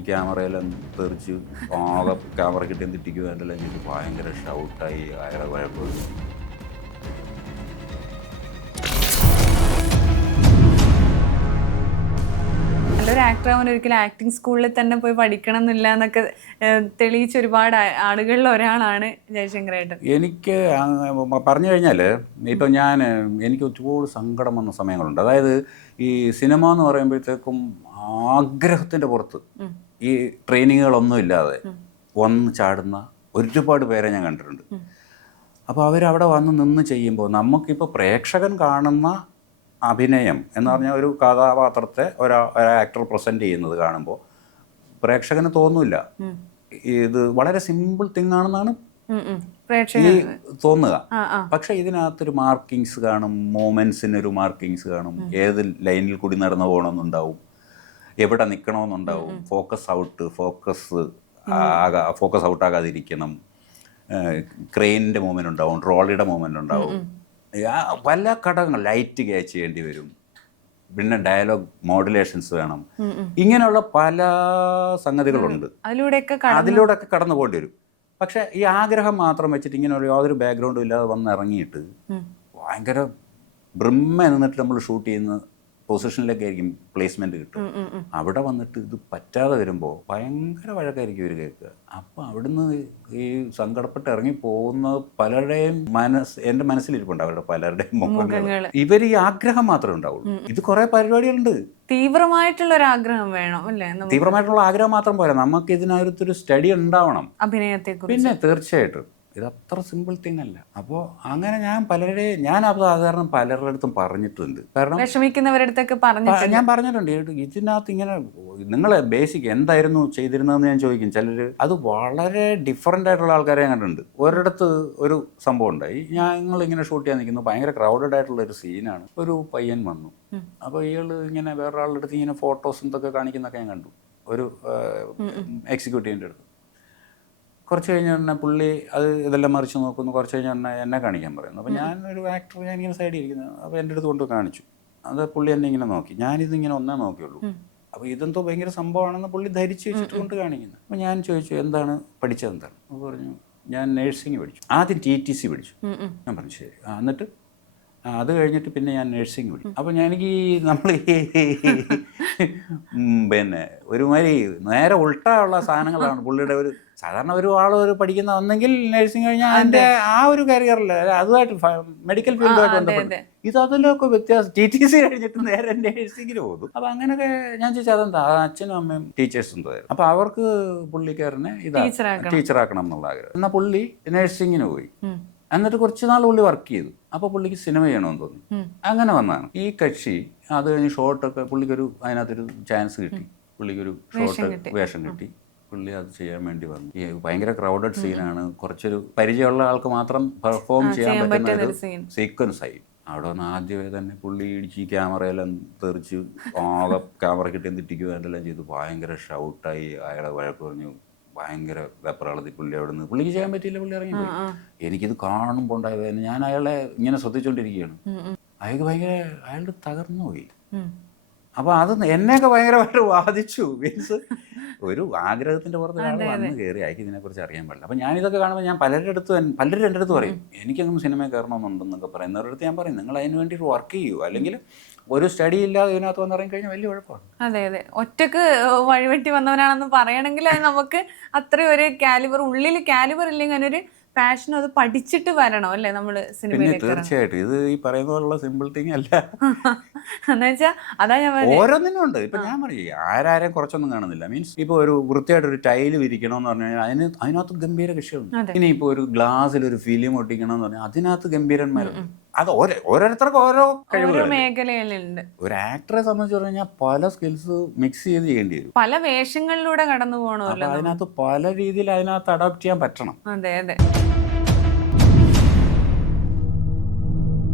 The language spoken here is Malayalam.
ഈ ക്യാമറയെല്ലാം തെറിച്ച് ആകെ ക്യാമറ കിട്ടിയും തിട്ടിക്കുക എന്നെല്ലാം എനിക്ക് ഭയങ്കര ഷൗട്ടായി അയാളെ കുഴപ്പമില്ല നല്ലൊരു ആക്ടർ ആവാൻ ഒരിക്കലും ആക്ടിങ് സ്കൂളിൽ തന്നെ പോയി പഠിക്കണം എന്നില്ല എന്നൊക്കെ തെളിയിച്ച ഒരുപാട് ആളുകളിൽ ഒരാളാണ് ജയശങ്കരേട്ടൻ എനിക്ക് പറഞ്ഞു കഴിഞ്ഞാൽ ഇപ്പം ഞാൻ എനിക്ക് ഒരുപാട് സങ്കടം വന്ന സമയങ്ങളുണ്ട്. അതായത് ഈ സിനിമ എന്ന് പറയുമ്പോഴത്തേക്കും ആഗ്രഹത്തിന്റെ പുറത്ത്. ഈ ട്രെയിനിങ്ങുകളൊന്നും ഇല്ലാതെ വന്ന് ചാടുന്ന ഒരുപാട് പേരെ ഞാൻ കണ്ടിട്ടുണ്ട്. അപ്പോൾ അവരവിടെ വന്ന് നിന്ന് ചെയ്യുമ്പോൾ നമുക്കിപ്പോൾ പ്രേക്ഷകൻ കാണുന്ന അഭിനയം എന്ന് പറഞ്ഞാൽ ഒരു കഥാപാത്രത്തെ ഒരാ ആക്ടർ പ്രസന്റ് ചെയ്യുന്നത് കാണുമ്പോൾ പ്രേക്ഷകന് തോന്നില്ല. ഇത് വളരെ സിമ്പിൾ തിങ് ആണെന്നാണ്. ഈ തോന്നുക. പക്ഷെ ഇതിനകത്തൊരു മാർക്കിങ്സ് കാണും മൂമെന്റ്സിന് ഒരു മാർക്കിങ്സ് കാണും ഏത് ലൈനിൽ കൂടി നടന്നു പോകണമെന്നുണ്ടാവും. എവിടെ നിൽക്കണമെന്നുണ്ടാവും ഫോക്കസ് ഔട്ട് ഫോക്കസ് ആകാ ഫോക്കസ് ഔട്ട് ആകാതിരിക്കണം. ക്രെയിനിന്റെ മൂവ്മെന്റ് ഉണ്ടാവും ട്രോളിയുടെ മൂവ്മെന്റ് ഉണ്ടാവും. പല ഘടകങ്ങൾ ലൈറ്റ് ക്യാച്ച് ചെയ്യേണ്ടി വരും. പിന്നെ ഡയലോഗ് മോഡുലേഷൻസ് വേണം. ഇങ്ങനെയുള്ള പല സംഗതികളുണ്ട്. അതിലൂടെയൊക്കെ കടന്നു അതിലൂടെ ഒക്കെ കടന്നു പോകേണ്ടി വരും. പക്ഷെ ഈ ആഗ്രഹം മാത്രം വെച്ചിട്ട് ഇങ്ങനെ ഒരു യാതൊരു ബാക്ക്ഗ്രൗണ്ടും ഇല്ലാതെ വന്ന് ഇറങ്ങിയിട്ട്. ഭയങ്കര ബ്രഹ്മ നിന്നിട്ട് നമ്മൾ ഷൂട്ട് ചെയ്യുന്ന പൊസിഷനിലേക്കായിരിക്കും പ്ലേസ്മെന്റ് കിട്ടും. അവിടെ വന്നിട്ട് ഇത് പറ്റാതെ വരുമ്പോൾ ഭയങ്കര വഴക്കായിരിക്കും ഇവർ കേൾക്കുക. അപ്പം അവിടുന്ന് ഈ സങ്കടപ്പെട്ട് ഇറങ്ങി പോകുന്ന പലരുടെയും മനസ്സ് എന്റെ മനസ്സിലിരിപ്പുണ്ട് അവരുടെ പലരുടെയും മുഖങ്ങൾ. ഇവർ ഈ ആഗ്രഹം മാത്രമേ ഉണ്ടാവുള്ളൂ. ഇത് കുറേ പരിപാടികളുണ്ട്. തീവ്രമായിട്ടുള്ള ഒരു ആഗ്രഹം വേണം അല്ലേ? തീവ്രമായിട്ടുള്ള ആഗ്രഹം മാത്രം പോരാ. നമുക്ക് ഇതിനകത്തൊരു സ്റ്റഡി ഉണ്ടാവണം. അഭിനയത്തെ പിന്നെ തീർച്ചയായിട്ടും ഇത് അത്ര സിമ്പിൾ തിങ് അല്ല. അപ്പോൾ അങ്ങനെ ഞാൻ പലരുടെ ഞാൻ അത് സാധാരണ പലരുടെ അടുത്തും പറഞ്ഞിട്ടുണ്ട്. കാരണം പറഞ്ഞു ഞാൻ പറഞ്ഞിട്ടുണ്ട് ഇത് ഇതിനകത്ത് ഇങ്ങനെ നിങ്ങൾ ബേസിക് എന്തായിരുന്നു ചെയ്തിരുന്നതെന്ന് ഞാൻ ചോദിക്കും. ചിലർ അത് വളരെ ഡിഫറെന്റ് ആയിട്ടുള്ള ആൾക്കാരെ ഞാൻ കണ്ടിട്ടുണ്ട്. ഒരിടത്ത് ഒരു സംഭവം ഉണ്ടായി. ഞങ്ങൾ ഇങ്ങനെ ഷൂട്ട് ചെയ്യാൻ നിൽക്കുന്നു. ഭയങ്കര ക്രൗഡഡ് ആയിട്ടുള്ള ഒരു സീനാണ് ഒരു പയ്യൻ വന്നു. അപ്പോൾ ഇയാൾ ഇങ്ങനെ വേറൊരാളുടെ അടുത്ത് ഇങ്ങനെ ഫോട്ടോസ് എന്തൊക്കെ കാണിക്കുന്നൊക്കെ ഞാൻ കണ്ടു. ഒരു എക്സിക്യൂട്ടീവിന്റെ അടുത്ത്. കുറച്ച് കഴിഞ്ഞ ഉടനെ പുള്ളി അത് ഇതെല്ലാം മറിച്ച് നോക്കുന്നു. കുറച്ച് കഴിഞ്ഞ ഉടനെ എന്നെ കാണിക്കാൻ പറയുന്നു. അപ്പോൾ ഞാൻ ഒരു ആക്ടർ ഞാൻ ഇങ്ങനെ സൈഡിൽ ഇരിക്കുന്നത് അപ്പോൾ എന്റെ അടുത്ത് കൊണ്ട് കാണിച്ചു. അത് പുള്ളി എന്നെ ഇങ്ങനെ നോക്കി. ഞാനിത് ഇങ്ങനെ ഒന്നേ നോക്കിയുള്ളൂ. അപ്പോൾ ഇതെന്തോ ഭയങ്കര സംഭവമാണെന്ന് പുള്ളി ധരിച്ച് വെച്ചിട്ട് കൊണ്ട് കാണിക്കുന്നത് അപ്പോൾ ഞാൻ ചോദിച്ചു എന്താണ്? പഠിച്ചത് എന്താണ്? അപ്പോൾ പറഞ്ഞു ഞാൻ നേഴ്സിംഗ് പഠിച്ചു. ആദ്യം ടി ടി സി പഠിച്ചു. ഞാൻ പറഞ്ഞു ശരി. എന്നിട്ട്? അത് കഴിഞ്ഞിട്ട് പിന്നെ ഞാൻ നഴ്സിംഗ് പഠിച്ചു അപ്പോൾ ഞാൻ എനിക്ക് നമ്മൾ പിന്നെ ഒരുമാതിരി നേരെ ഉള്ള സാധനങ്ങളാണ്. പുള്ളിയുടെ ഒരു സാധാരണ ഒരു ആൾ ഒരു പഠിക്കുന്ന ഒന്നെങ്കിൽ നഴ്സിംഗ് കഴിഞ്ഞാൽ അതിന്റെ ആ ഒരു കരിയറിൽ അതുമായിട്ട് മെഡിക്കൽ ഫീൽഡുമായിട്ട് ബന്ധപ്പെട്ട്. ഇത് അതിലൊക്കെ വ്യത്യാസം. ടി ടി സി കഴിഞ്ഞിട്ട് നേരെ നഴ്സിംഗിന് പോകും. അപ്പം അങ്ങനെയൊക്കെ ഞാൻ ചോദിച്ചാൽ അതെന്താ? അച്ഛനും അമ്മയും ടീച്ചേഴ്സ് എന്തായാലും അപ്പം അവർക്ക് പുള്ളിക്കാരനെ ഇതാ ടീച്ചറാക്കണം. എന്നുള്ള ആഗ്രഹം. എന്നാൽ പുള്ളി നഴ്സിങ്ങിന് പോയി. എന്നിട്ട് കുറച്ച് നാൾ പുള്ളി വർക്ക് ചെയ്തു. അപ്പോൾ പുള്ളിക്ക് സിനിമ ചെയ്യണമെന്ന് തോന്നി. അങ്ങനെ വന്നതാണ്. ഈ കക്ഷി അത് കഴിഞ്ഞ് ഷോട്ടൊക്കെ പുള്ളിക്കൊരു അതിനകത്തൊരു ചാൻസ് കിട്ടി. പുള്ളിക്കൊരു ഷോർട്ട് വേഷം കിട്ടി. പുള്ളി അത് ചെയ്യാൻ വേണ്ടി വന്നു. ഈ ഭയങ്കര ക്രൗഡഡ് സീനാണ് കുറച്ചൊരു പരിചയമുള്ള ആൾക്ക് മാത്രം പെർഫോം ചെയ്യാൻ പറ്റുന്ന ഒരു സീക്വൻസ് ആയി. അവിടെ വന്ന് ആദ്യമേ തന്നെ പുള്ളി ഇടിച്ച് ഈ ക്യാമറയെല്ലാം തെറിച്ച് ആകെ ക്യാമറ കിട്ടിയെന്ന് തിട്ടിക്കുക എന്തെല്ലാം ചെയ്തു. ഭയങ്കര ഷൗട്ടായി അയാളെ വഴക്ക് പറഞ്ഞു. ഭയങ്കര വെപ്പറാളതി പുള്ളി അവിടെ നിന്ന് പുള്ളിക്ക് ചെയ്യാൻ പറ്റിയില്ല പുള്ളി ഇറങ്ങി. എനിക്കിത് കാണുമ്പോൾ ഉണ്ടായ വേദന ഞാൻ അയാളെ ഇങ്ങനെ ശ്രദ്ധിച്ചുകൊണ്ടിരിക്കുകയാണ്. അയാൾക്ക് ഭയങ്കര അയാളുടെ തകർന്നു പോയി. അപ്പോൾ അത് എന്നെയൊക്കെ ഭയങ്കരമായിട്ട് ബാധിച്ചു. മീൻസ് ഒരു ആഗ്രഹത്തിന്റെ പുറത്ത് ഒരാൾ വന്ന് കയറി അയക്ക് ഇതിനെക്കുറിച്ച് അറിയാൻ പാടില്ല. ഞാൻ ഇതൊക്കെ കാണുമ്പോൾ ഞാൻ പലരുടെ അടുത്ത് പലരുടെ പലരും എന്റെ അടുത്ത് പറയും എനിക്കൊന്നും സിനിമയിൽ കയറണമെന്നുണ്ടെന്നൊക്കെ പറയുന്നവരുടെ അടുത്ത് ഞാൻ പറയും നിങ്ങൾ അതിന് വേണ്ടി വർക്ക് ചെയ്യൂ. അല്ലെങ്കിൽ ഒരു സ്റ്റഡി ഇല്ലാതെ ഇതിനകത്ത് വന്ന് ഇറങ്ങി കഴിഞ്ഞാൽ വലിയ കുഴപ്പമാണ്. അതെ അതെ. ഒറ്റയ്ക്ക് വഴിവെട്ടി വന്നവനാണെന്ന് പറയണമെങ്കിൽ അത് നമുക്ക് അത്രയും ഒരു കാലിബർ ഉള്ളിൽ കാലിബർ ഇല്ലെങ്കിൽ അതിനൊരു പാഷൻ അത് പഠിച്ചിട്ട് വരണം അല്ലേ നമ്മൾ പിന്നെ സിനിമയിലേക്ക് ഇറങ്ങാൻ. തീർച്ചയായിട്ടും. ഇത് ഈ പറയുന്ന പോലുള്ള സിമ്പിൾ തിങ് അല്ല. എന്ന് വെച്ചാ അതാ ഞാൻ പറഞ്ഞത് ഓരോന്നിനും ഉണ്ട്. ഇപ്പൊ ഞാൻ പറയും ആരാരും കുറച്ചൊന്നും കാണുന്നില്ല. മീൻസ് ഇപ്പൊ ഒരു വൃത്തിയായിട്ട് ഒരു ടൈൽ വിരിക്കണമെന്ന് പറഞ്ഞു കഴിഞ്ഞാൽ അതിന് അതിനകത്ത് ഗംഭീര കൃഷിയുണ്ട് അതെ. ഇനി ഇപ്പൊ ഒരു ഗ്ലാസ്സിൽ ഒരു ഫിലിം ഒട്ടിക്കണമെന്ന് പറഞ്ഞാൽ അതിനകത്ത് ഗംഭീരന്മാരുണ്ട്. അത് ഓരോ ഓരോരുത്തർക്കും ഓരോ മേഖലയിലുണ്ട് ഒരു ആക്ടറെ സംബന്ധിച്ച് പറഞ്ഞു കഴിഞ്ഞാൽ പല സ്കിൽസ് മിക്സ് ചെയ്ത് ചെയ്യേണ്ടി വരും. പല വേഷങ്ങളിലൂടെ കടന്നു പോകണമല്ലോ അതിനകത്ത് പല രീതിയിൽ അതിനകത്ത് അഡോപ്റ്റ് ചെയ്യാൻ പറ്റണം. അതെ അതെ.